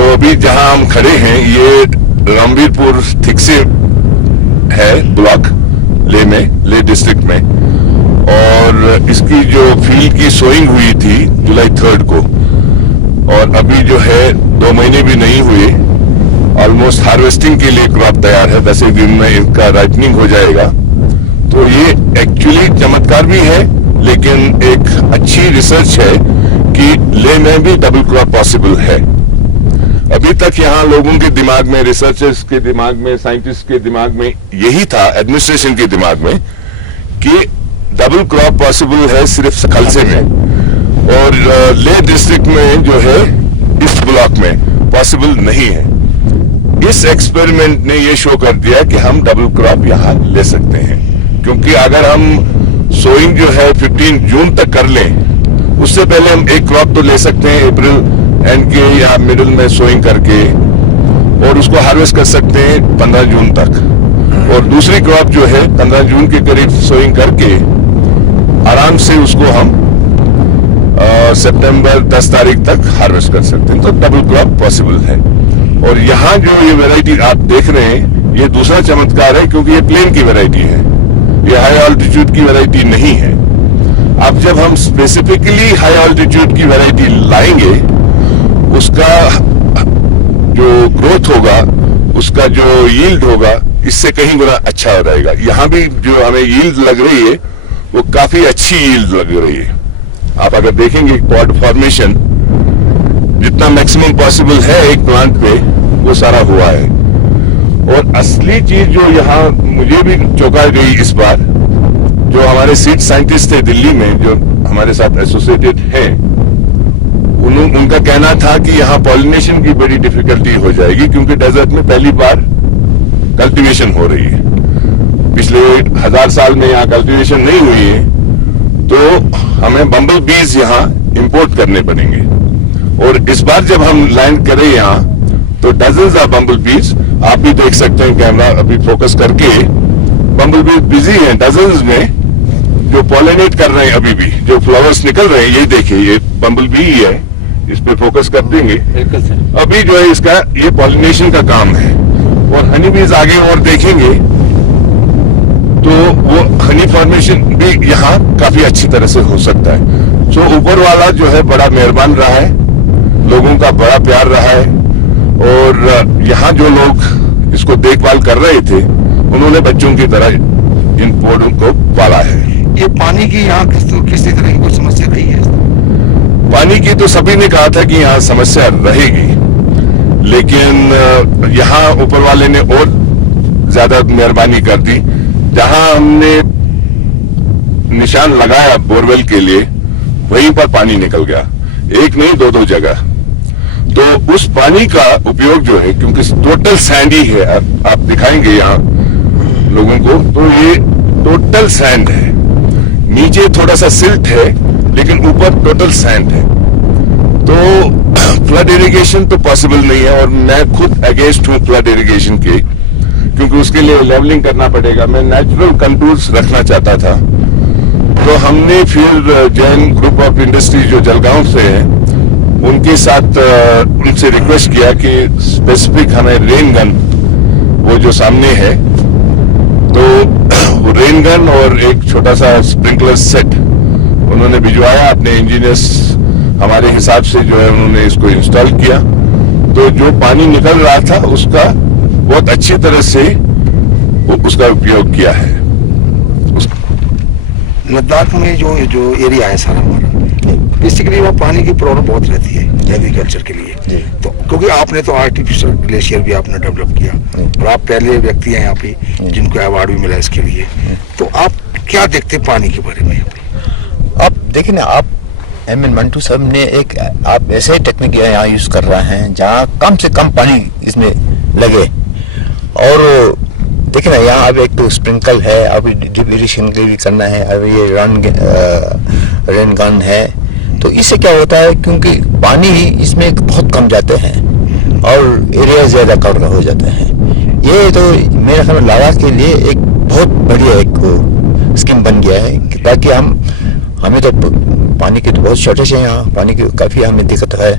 तो अभी जहां हम खड़े हैं ये रणबीरपुर थिक्से है ब्लॉक ले डिस्ट्रिक्ट में, और इसकी जो फील्ड की सोइंग हुई थी जुलाई 3 को, और अभी जो है 2 महीने भी नहीं हुए, ऑलमोस्ट हार्वेस्टिंग के लिए क्रॉप तैयार है। 10 एक दिन में इसका राइपनिंग हो जाएगा। तो ये एक्चुअली चमत्कार भी है, लेकिन एक अच्छी रिसर्च है कि ले में भी डबल क्रॉप पॉसिबल है। अभी तक यहाँ लोगों के दिमाग में, रिसर्चर्स के दिमाग में, साइंटिस्ट के दिमाग में यही था, एडमिनिस्ट्रेशन के दिमाग में, कि डबल क्रॉप पॉसिबल है सिर्फ खलसे में, और ले डिस्ट्रिक्ट में जो है इस ब्लॉक में पॉसिबल नहीं है। इस एक्सपेरिमेंट ने ये शो कर दिया कि हम डबल क्रॉप यहाँ ले सकते हैं, क्योंकि अगर हम सोइंग जो है 15 जून तक कर लें, उससे पहले हम एक क्रॉप तो ले सकते हैं अप्रैल एंड के या मिडिल में सोइंग करके, और उसको हार्वेस्ट कर सकते हैं 15 जून तक, और दूसरी क्रॉप जो है 15 जून के करीब सोइंग करके आराम से उसको हम सितंबर 10 तारीख तक हार्वेस्ट कर सकते हैं। तो डबल क्रॉप पॉसिबल है। और यहाँ जो ये वैरायटी आप देख रहे हैं, ये दूसरा चमत्कार है, क्योंकि ये प्लेन की वैरायटी है, ये हाई ऑल्टीट्यूड की वैरायटी नहीं है। अब जब हम स्पेसिफिकली हाई ऑल्टीट्यूड की वैरायटी लाएंगे, उसका जो ग्रोथ होगा, उसका जो यील्ड होगा, इससे कहीं गुना अच्छा हो जाएगा। यहाँ भी जो हमें यील्ड लग रही है वो काफी अच्छी यील्ड लग रही है। आप अगर देखेंगे पॉड फॉर्मेशन जितना मैक्सिमम पॉसिबल है एक प्लांट पे, वो सारा हुआ है। और असली चीज जो यहाँ मुझे भी चौंका गई इस बार, जो हमारे सीड साइंटिस्ट थे दिल्ली में, जो हमारे साथ एसोसिएटेड हैं, उनका कहना था कि यहाँ पॉलिनेशन की बड़ी डिफिकल्टी हो जाएगी, क्योंकि डेजर्ट में पहली बार कल्टीवेशन हो रही है। पिछले 1000 साल में यहाँ कल्टीवेशन नहीं हुई है, तो हमें बम्बल बीज यहाँ इंपोर्ट करने पड़ेंगे। और इस बार जब हम लैंड करें यहाँ, तो डजन्स ऑफ बम्बल बीज, आप भी देख सकते हैं, कैमरा अभी फोकस करके, बम्बल बीज बिजी हैं डजन्स में, जो पॉलिनेट कर रहे हैं। अभी भी जो फ्लावर्स निकल रहे हैं, ये देखिए, ये बम्बल बी ही है, इस पे फोकस कर देंगे। अभी जो है इसका ये पॉलिनेशन का काम है। और हनी बीज आगे और देखेंगे तो वो हनी फॉर्मेशन भी यहाँ काफी अच्छी तरह से हो सकता है। सो ऊपर वाला जो है बड़ा मेहरबान रहा है, लोगों का बड़ा प्यार रहा है, और यहाँ जो लोग इसको देखभाल कर रहे थे, उन्होंने बच्चों की तरह इन पौधों को पाला है। ये पानी की यहाँ किसी तरह की कोई समस्या नहीं है? पानी की तो सभी ने कहा था कि यहाँ समस्या रहेगी, लेकिन यहाँ ऊपर वाले ने और ज्यादा मेहरबानी कर दी। जहां हमने निशान लगाया बोरवेल के लिए, वहीं पर पानी निकल गया, एक नहीं 2 जगह। तो उस पानी का उपयोग जो है, क्योंकि टोटल सैंडी है, आप दिखाएंगे यहाँ लोगों को, तो ये टोटल सैंड है। नीचे थोड़ा सा सिल्ट है, लेकिन ऊपर टोटल सैंड है। तो फ्लड इरिगेशन तो पॉसिबल नहीं है, और मैं खुद अगेंस्ट हूं फ्लड इरिगेशन के, क्योंकि उसके लिए लेवलिंग करना पड़ेगा। मैं नेचुरल कंटूर्स रखना चाहता था। तो हमने फिर जैन ग्रुप ऑफ इंडस्ट्रीज जो जलगांव से है, उनके साथ उनसे रिक्वेस्ट किया कि स्पेसिफिक हमें रेन गन, वो जो सामने है, तो वो रेन गन और एक छोटा सा स्प्रिंकलर सेट उन्होंने भिजवाया अपने इंजीनियर्स, हमारे हिसाब से जो है उन्होंने इसको इंस्टॉल किया। तो जो पानी निकल रहा था उसका बहुत अच्छी तरह से उसका उपयोग किया है। लद्दाख में जो एरिया है सारा हमारा, बेसिकली वहाँ पानी की प्रॉब्लम बहुत रहती है एग्रीकल्चर के लिए। तो क्योंकि आपने तो आर्टिफिशियल ग्लेशियर भी आपने डेवलप किया, और आप पहले व्यक्ति हैं यहाँ पे जिनको अवार्ड भी मिला इसके लिए। तो आप क्या देखते हैं पानी के बारे में? आप देखिए ना, आप एमएन मंटू साहब ने एक आप ऐसे ही टेक्निक यहाँ यूज कर रहे हैं जहाँ कम से कम पानी इसमें लगे। और देखिए ना, यहाँ अब एक तो स्प्रिंकल है, अभी ड्रिप इरिगेशन के लिए भी करना है, अब ये रेन गन है। तो इससे क्या होता है, क्योंकि पानी इसमें बहुत कम जाते हैं और एरिया ज्यादा कवर हो जाते हैं। ये तो मेरे ख्याल में लद्दाख के लिए एक बहुत बढ़िया एक स्कीम बन गया है, ताकि हमें तो पानी की तो बहुत शॉर्टेज है, यहाँ पानी की काफी हमें दिक्कत है।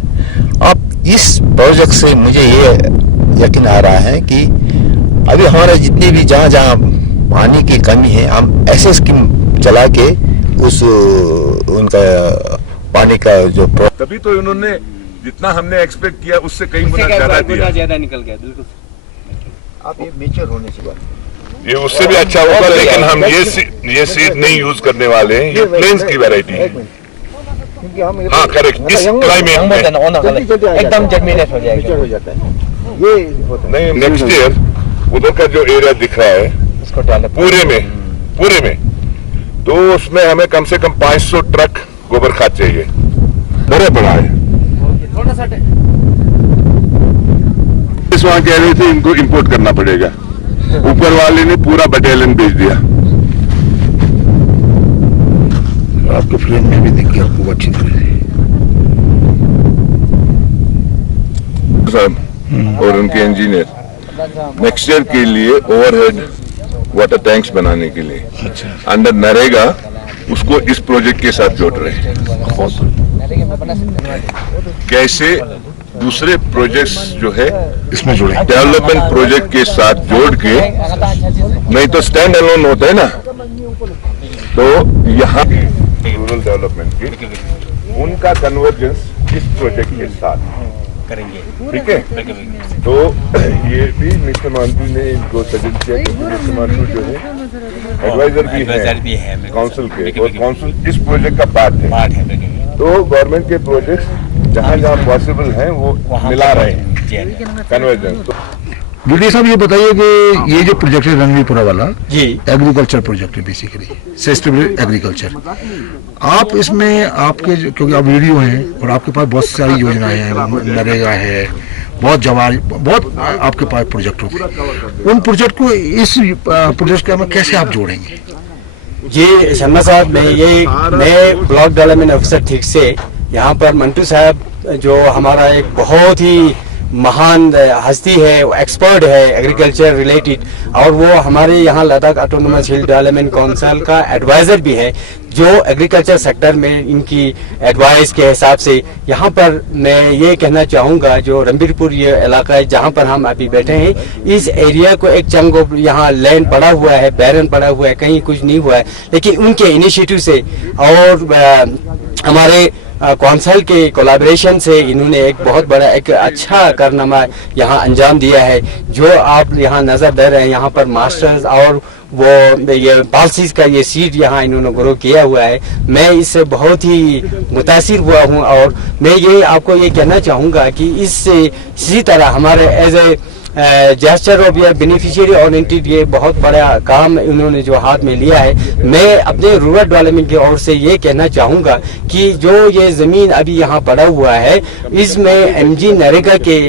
अब इस प्रोजेक्ट से मुझे ये यकीन आ रहा है कि अभी हमारे जितने भी जहाँ जहाँ पानी की कमी है, हम ऐसे स्कीम चला के उस उनका पानी का जो तभी तो इन्होंने जितना हमने एक्सपेक्ट किया उससे कई गुना ज्यादा निकल गया। बिल्कुल आप ये मेच्योर होने से बात, ये उससे भी अच्छा होगा, लेकिन हम ये सीड नहीं यूज करने वाले हैं, ये प्लेन्स की वैरायटी है। हाँ करेक्ट, इस क्लाइमेट में एकदम जर्मिनेट हो जाएगा। हो जाता है ये होता है। नहीं, नेक्स्ट ईयर उधर का जो एरिया दिख रहा है इसको डेवलप पूरे में तो उसमें हमें कम से कम 500 ट्रक गोबर खाद चाहिए। बड़ा है। थोड़ा सा इस वहां कह रहे थे इनको इंपोर्ट करना पड़ेगा, ऊपर वाले ने पूरा बटालियन भेज दिया। आपके फ्रेम में भी देखिए आपको अच्छी तरह साहब और उनके इंजीनियर नेक्स्ट ईयर के लिए ओवरहेड वाटर टैंक्स बनाने के लिए अंडर नरेगा उसको इस प्रोजेक्ट के साथ जोड़ रहे हैं। कैसे दूसरे प्रोजेक्ट्स जो है इसमें जुड़े, डेवलपमेंट प्रोजेक्ट के साथ जोड़ के, नहीं तो स्टैंड अलोन होता है ना, तो यहाँ रूरल डेवलपमेंट की उनका कन्वर्जेंस इस प्रोजेक्ट के साथ करेंगे। ठीक है, तो ये भी मिस्टर मांटू ने इनको सजेस्ट किया क्योंकि मिस्टर मांटू जो है एडवाइजर भी है काउंसिल के, और काउंसिल इस प्रोजेक्ट का पार्ट है। तो गवर्नमेंट के प्रोजेक्ट्स जहाँ जहाँ पॉसिबल हैं वो मिला रहे हैं कन्वर्जेंस। तो वीडियो साहब ये बताइए कि ये जो प्रोजेक्ट है रणवीरपुरा वाला जी एग्रीकल्चर प्रोजेक्ट है, बेसिकली सस्टेनेबल एग्रीकल्चर। आप इसमें आपके क्योंकि आप वीडियो हैं और आपके पास बहुत सारी योजनाएं हैं, नरेगा है, बहुत जवान, बहुत आपके पास प्रोजेक्ट होते हैं, उन प्रोजेक्ट को इस प्रोजेक्ट में कैसे आप जोड़ेंगे? जी शर्मा साहब, मैं ब्लॉक डेवलपमेंट ऑफिसर ठीक से यहाँ पर मंटू साहब जो हमारा एक बहुत ही महान हस्ती है, एक्सपर्ट है एग्रीकल्चर रिलेटेड, और वो हमारे यहाँ लद्दाख ऑटोनोमस हिल डेवलपमेंट काउंसिल का एडवाइजर भी है, जो एग्रीकल्चर सेक्टर में इनकी एडवाइस के हिसाब से यहाँ पर मैं ये कहना चाहूँगा, जो रणबीरपुर ये इलाका है जहाँ पर हम अभी बैठे हैं, इस एरिया को एक चंग यहाँ लैंड पड़ा हुआ है, बैरन पड़ा हुआ है, कहीं कुछ नहीं हुआ है, लेकिन उनके इनिशिएटिव से और हमारे कौंसल के कोलैबोरेशन से इन्होंने एक बहुत बड़ा एक अच्छा कारनामा यहाँ अंजाम दिया है। जो आप यहाँ नजर दे रहे हैं, यहाँ पर मास्टर्स और वो ये पॉलिसीज का ये सीट यहाँ इन्होंने ग्रो किया हुआ है। मैं इससे बहुत ही मुतासिर हुआ हूँ, और मैं ये आपको ये कहना चाहूँगा कि इससे इसी तरह हमारे एज ए जेस्चर ऑफ या बेनिफिशियरी ओरिएंटेड ये बहुत बड़ा काम इन्होंने जो हाथ में लिया है। मैं अपने रूरल डेवलपमेंट की ओर से ये कहना चाहूँगा कि जो ये जमीन अभी यहाँ पड़ा हुआ है, इसमें एमजी नरेगा के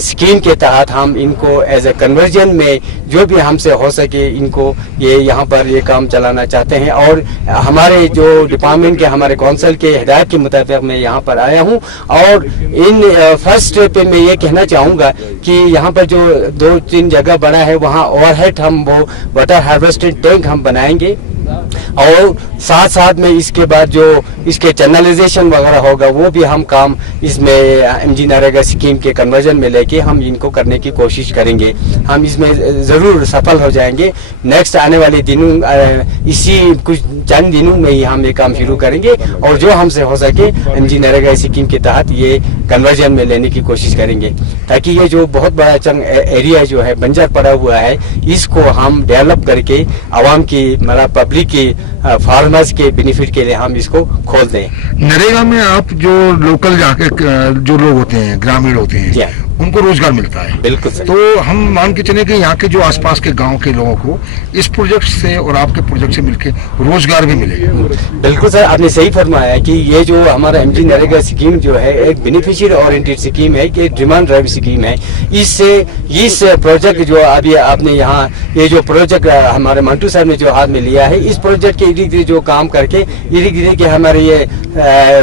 स्कीम के तहत हम इनको एज ए कन्वर्जन में जो भी हमसे हो सके इनको ये यहाँ पर ये काम चलाना चाहते हैं। और हमारे जो डिपार्टमेंट के हमारे काउंसिल के हिदायत के मुताबिक मैं यहाँ पर आया हूँ, और इन फर्स्ट पे मैं ये कहना चाहूँगा कि यहाँ पर जो 2-3 जगह बड़ा है वहाँ ओवरहेड हम वो वाटर हार्वेस्टिंग टैंक हम बनाएंगे, और साथ साथ में इसके बाद जो इसके चैनलाइजेशन वगैरह होगा वो भी हम काम इसमें एमजी नरेगा स्कीम के कन्वर्जन में लेके हम इनको करने की कोशिश करेंगे। हम इसमें जरूर सफल हो जाएंगे। नेक्स्ट आने वाले दिनों इसी कुछ चंद दिनों में ही हम ये काम शुरू करेंगे, और जो हमसे हो सके एमजी नरेगा स्कीम के तहत ये कन्वर्जन में लेने की कोशिश करेंगे, ताकि ये जो बहुत बड़ा चंग एरिया जो है बंजर पड़ा हुआ है, इसको हम डेवलप करके आवाम की मतलब पब्लिक की फार्मर्स के बेनिफिट के लिए हम इसको खोल दें। नरेगा में आप जो लोकल जो लोग होते हैं, ग्रामीण होते हैं, उनको रोजगार मिलता है। बिल्कुल। तो हम मान के चले कि यहाँ के जो आसपास के गांव के लोगों को इस प्रोजेक्ट से और आपके प्रोजेक्ट से मिलके रोजगार भी मिलेगा। बिल्कुल सर, आपने सही फरमाया कि ये जो हमारा एमजी नरेगा स्कीम जो है एक बेनिफिशियरी ओरिएंटेड स्कीम है, कि डिमांड ड्राइव स्कीम है। इससे इस प्रोजेक्ट जो अभी आपने यहाँ ये जो प्रोजेक्ट हमारे मंटू साहब ने जो हाथ में लिया है, इस प्रोजेक्ट के इर्द गिर्द जो काम करके इर्द गिर्द के हमारे ये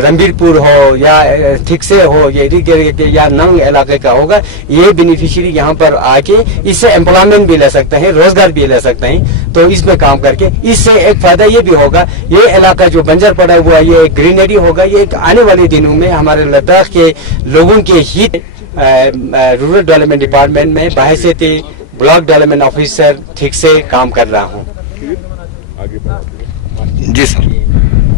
रणबीरपुर हो या ठीक से हो, ये इर्द गिर्द या नंग इलाके का होगा, ये बेनिफिशियरी यहाँ पर आके इससे एम्प्लॉयमेंट भी ले सकते हैं, रोजगार भी ले सकते हैं। तो इसमें काम करके इससे एक फायदा ये भी होगा, ये इलाका जो बंजर पड़ा हुआ है ये ग्रीनरी होगा, ये आने वाले दिनों में हमारे लद्दाख के लोगों के हित रूरल डेवलपमेंट डिपार्टमेंट में बहैसियत ब्लॉक डेवलपमेंट ऑफिसर ठीक से काम कर रहा हूँ। जी सर।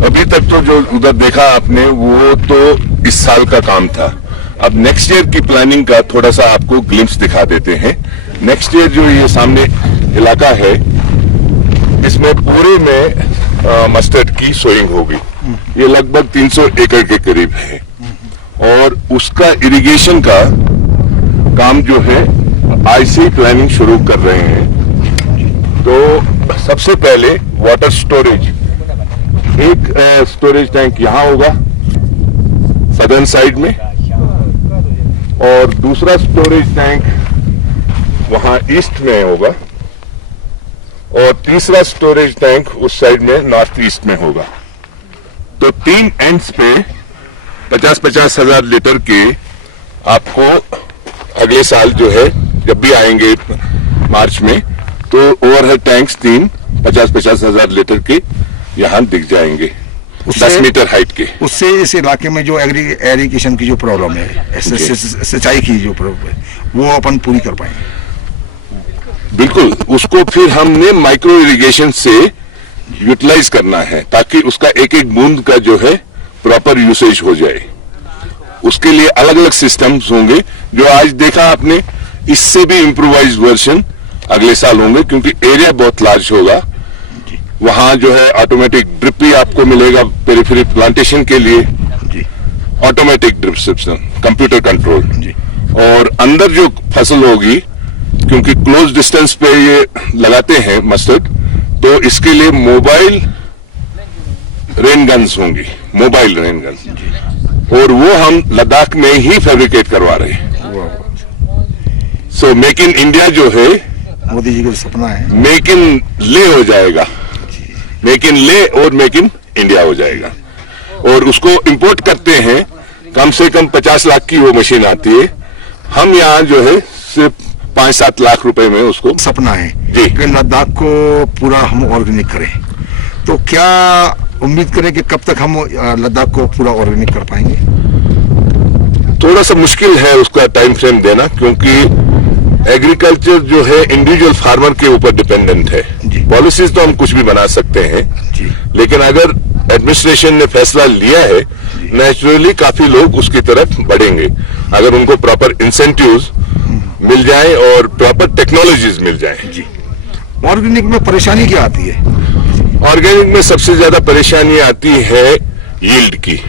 अभी तक तो जो उधर देखा आपने वो तो इस साल का काम था। अब नेक्स्ट ईयर की प्लानिंग का थोड़ा सा आपको ग्लिम्स दिखा देते हैं। नेक्स्ट ईयर जो ये सामने इलाका है इसमें पूरे में मस्टर्ड की सोइंग होगी। ये लगभग 300 एकड़ के करीब है और उसका इरिगेशन का काम जो है आज से प्लानिंग शुरू कर रहे हैं। तो सबसे पहले वाटर स्टोरेज, एक स्टोरेज टैंक यहां होगा सदर्न साइड में और दूसरा स्टोरेज टैंक वहां ईस्ट में होगा और तीसरा स्टोरेज टैंक उस साइड में नॉर्थ ईस्ट में होगा। तो 3 एंड्स पे 50-50 हजार लीटर के आपको अगले साल जो है जब भी आएंगे मार्च में तो ओवरहेड टैंक्स 3 50-50 हजार लीटर के यहाँ दिख जाएंगे 10 मीटर हाइट के। उससे इस इलाके में जो एग्रीकेशन की जो प्रॉब्लम है, सिंचाई की जो प्रॉब्लम है, वो अपन पूरी कर पाएंगे। बिल्कुल, उसको फिर हमने माइक्रो इरिगेशन से यूटिलाइज करना है ताकि उसका एक एक बूंद का जो है प्रॉपर यूसेज हो जाए। उसके लिए अलग अलग सिस्टम्स होंगे जो आज देखा आपने, इससे भी इम्प्रोवाइज वर्जन अगले साल होंगे क्योंकि एरिया बहुत लार्ज होगा। वहां जो है ऑटोमेटिक ड्रिप भी आपको मिलेगा पेरिफेरी प्लांटेशन के लिए, automatic drip system, computer control. और अंदर जो फसल होगी क्योंकि क्लोज डिस्टेंस पे ये लगाते हैं मस्टर्ड, तो इसके लिए मोबाइल रेन गन्स होंगी, मोबाइल रेन गन्स, और वो हम लद्दाख में ही फैब्रिकेट करवा रहे हैं। सो मेक इन इंडिया जो है मोदी जी का सपना है, मेक इन ले हो जाएगा, मेक इन ले और मेक इन इंडिया हो जाएगा। और उसको इंपोर्ट करते हैं, कम से कम 50 लाख की वो मशीन आती है। हम यहाँ जो है सिर्फ 5-7 लाख रुपए में उसको सपना है जी कि लद्दाख को पूरा हम ऑर्गेनिक करें। तो क्या उम्मीद करें कि कब तक हम लद्दाख को पूरा ऑर्गेनिक कर पाएंगे? थोड़ा सा मुश्किल है उसका टाइम फ्रेम देना क्योंकि एग्रीकल्चर जो है इंडिविजुअल फार्मर के ऊपर डिपेंडेंट है। पॉलिसीज तो हम कुछ भी बना सकते हैं लेकिन अगर एडमिनिस्ट्रेशन ने फैसला लिया है नेचुरली काफी लोग उसकी तरफ बढ़ेंगे अगर उनको प्रॉपर इंसेंटिव्स मिल जाए और प्रॉपर टेक्नोलॉजीज मिल जाए। ऑर्गेनिक में परेशानी क्या आती है? ऑर्गेनिक में सबसे ज्यादा परेशानी आती है यील्ड की।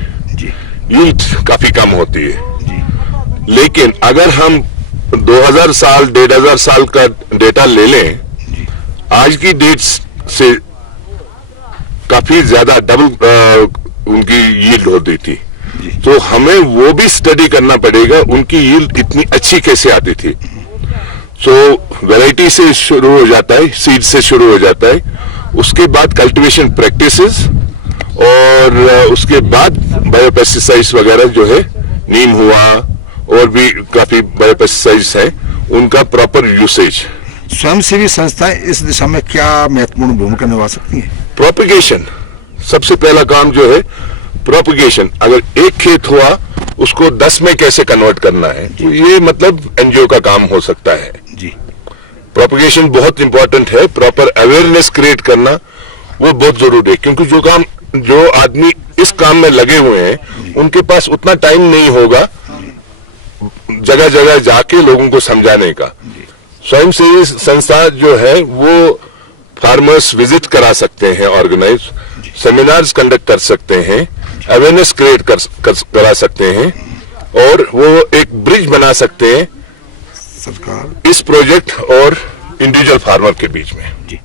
यील्ड काफी कम होती है लेकिन अगर हम 2000 साल 1500 साल का डेटा ले लें, आज की डेट से काफी ज्यादा डबल उनकी यील्ड होती थी। तो हमें वो भी स्टडी करना पड़ेगा उनकी यील्ड इतनी अच्छी कैसे आती थी। सो वैरायटी से शुरू हो जाता है, सीड से शुरू हो जाता है, उसके बाद कल्टीवेशन प्रैक्टिसेस और उसके बाद बायोपेस्टिसाइड्स वगैरह जो है, नीम हुआ और भी काफी बायोपेस्टिसाइड्स है, उनका प्रॉपर यूसेज। स्वयंसेवी संस्थाएं इस दिशा में क्या महत्वपूर्ण भूमिका निभा सकती हैं? प्रोपिगेशन सबसे पहला काम जो है, प्रोपिगेशन। अगर एक खेत हुआ उसको 10 में कैसे कन्वर्ट करना है, तो ये मतलब एनजीओ का काम हो सकता है। प्रोपिगेशन बहुत इंपॉर्टेंट है, प्रॉपर अवेयरनेस क्रिएट करना वो बहुत जरूरी है क्योंकि जो आदमी इस काम में लगे हुए हैं उनके पास उतना टाइम नहीं होगा जगह जगह जाके लोगों को समझाने का। स्वयंसेवी संस्था जो है वो फार्मर्स विजिट करा सकते हैं, ऑर्गेनाइज सेमिनार्स कंडक्ट कर सकते हैं, अवेयरनेस क्रिएट करा सकते हैं और वो एक ब्रिज बना सकते हैं सरकार इस प्रोजेक्ट और इंडिविजुअल फार्मर के बीच में। जी।